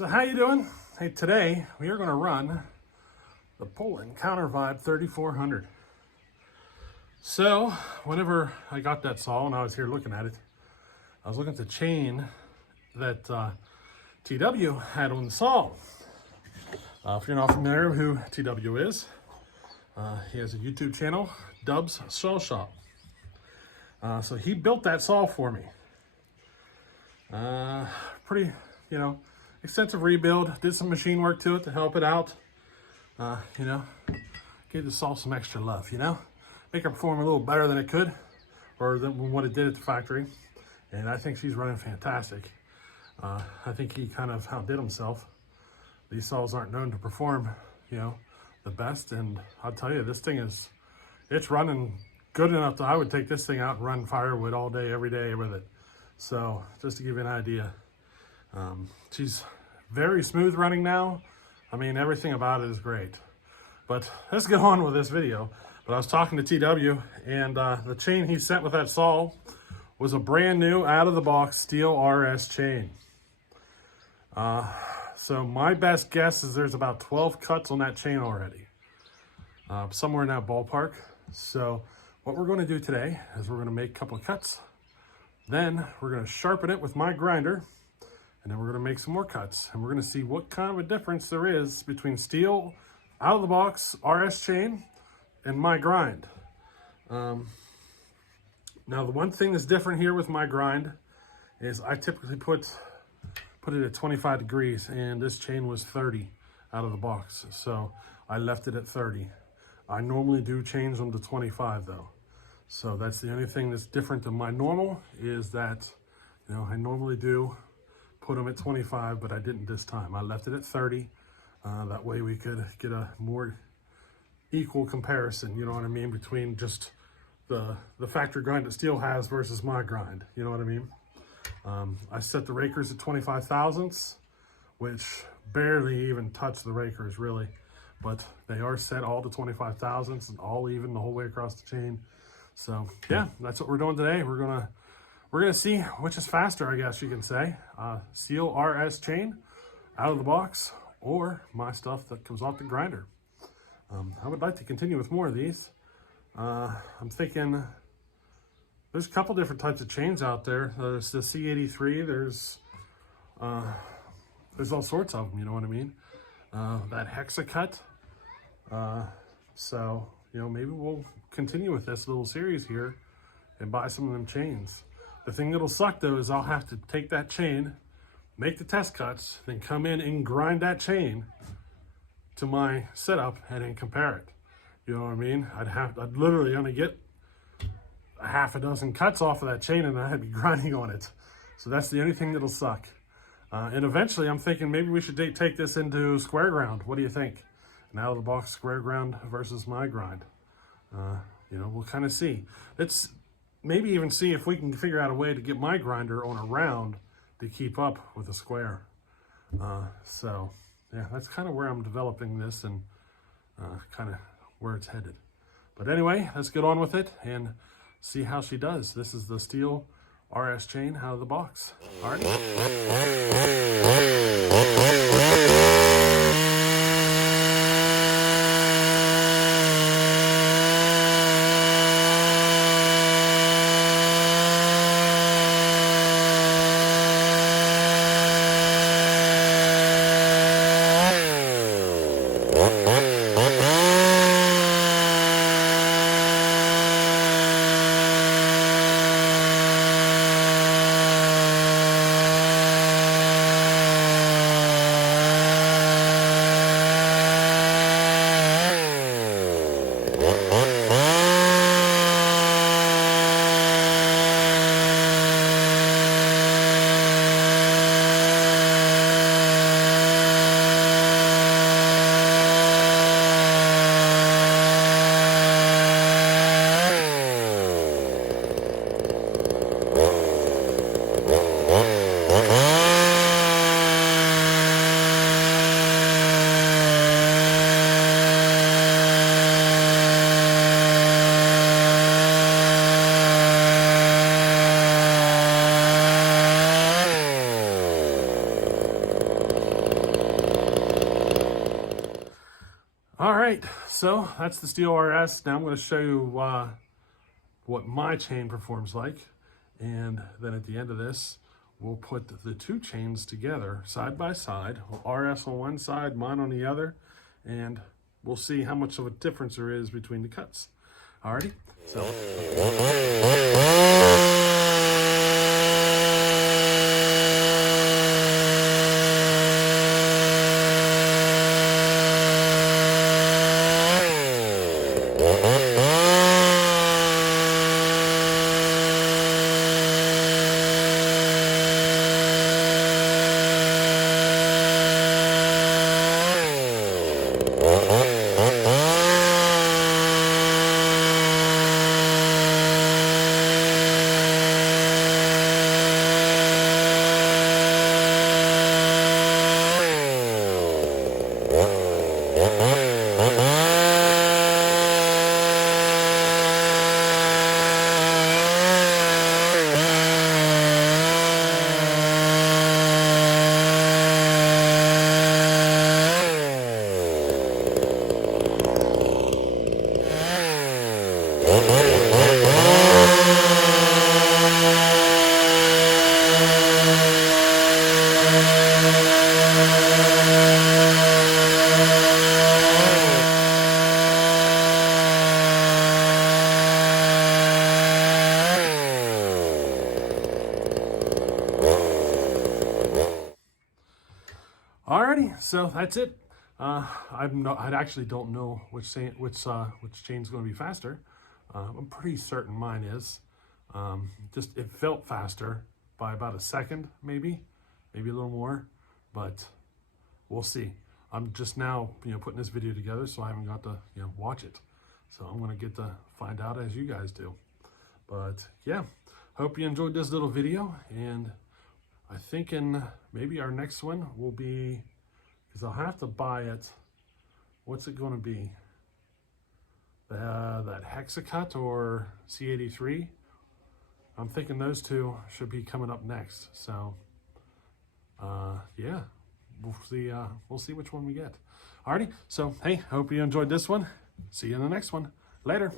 So how you doing? Hey, today we are going to run the Poland Counter Vibe 3400. So whenever I got that saw and I was here looking at it, I was looking at the chain that TW had on the saw. If you're not familiar with who TW is, he has a YouTube channel, Dub's Saw Shop. So he built that saw for me. Pretty, extensive rebuild. Did some machine work to it to help it out. Gave the saw some extra love, make her perform a little better than it could, or than what it did at the factory. And I think she's running fantastic. I think he kind of outdid himself. These saws aren't known to perform, the best. And I'll tell you, this thing it's running good enough that I would take this thing out and run firewood all day, every day with it. So just to give you an idea, she's very smooth running now. I mean, everything about it is great. But let's get on with this video. But I was talking to TW, and the chain he sent with that saw was a brand new, out-of-the-box Stihl RS chain. So my best guess is there's about 12 cuts on that chain already, somewhere in that ballpark. So what we're going to do today is we're going to make a couple of cuts. Then we're going to sharpen it with my grinder, and then we're going to make some more cuts. And we're going to see what kind of a difference there is between Stihl out-of-the-box RS chain and my grind. Now, the one thing that's different here with my grind is I typically put it at 25 degrees, and this chain was 30 out of the box. So I left it at 30. I normally do change them to 25 though. So that's the only thing that's different than my normal, is that, I normally do put them at 25, but I didn't this time. I left it at 30. That way we could get a more equal comparison, you know what I mean, between just the factory grind that Stihl has versus my grind, you know what I mean? I set the rakers at 25 thousandths, which barely even touch the rakers really, but they are set all to 25 thousandths and all even the whole way across the chain. So yeah, that's what we're doing today. We're gonna see which is faster, I guess you can say. Stihl RS chain out of the box, or my stuff that comes off the grinder. I would like to continue with more of these. I'm thinking there's a couple different types of chains out there. There's the C83. There's all sorts of them. You know what I mean? That Hexacut. So maybe we'll continue with this little series here and buy some of them chains. The thing that'll suck though is I'll have to take that chain, make the test cuts, then come in and grind that chain to my setup and then compare it. You know what I mean? I'd literally only get a half a dozen cuts off of that chain, and I'd be grinding on it. So that's the only thing that'll suck. And eventually I'm thinking maybe we should take this into square ground. What do you think? An out of the box square ground versus my grind. We'll kind of see. Let's maybe even see if we can figure out a way to get my grinder on a round to keep up with a square. So yeah, that's kind of where I'm developing this, and kind of where it's headed. But anyway, let's get on with it and see how she does. This is the Stihl RS chain out of the box. All right. right, so that's the Stihl RS. Now I'm going to show you what my chain performs like. And then at the end of this, we'll put the two chains together side by side, RS on one side, mine on the other, and we'll see how much of a difference there is between the cuts. Alrighty, so. Alrighty, so that's it. I actually don't know which chain's going to be faster. I'm pretty certain mine is. Just it felt faster by about a second, maybe a little more, but we'll see. I'm just now, putting this video together, so I haven't got to, watch it. So I'm going to get to find out as you guys do. But yeah, hope you enjoyed this little video, and I think in maybe our next one will be, because I'll have to buy it. What's it going to be? That Hexacut or C83? I'm thinking those two should be coming up next. So, yeah, we'll see which one we get. Alrighty, so hey, hope you enjoyed this one. See you in the next one. Later.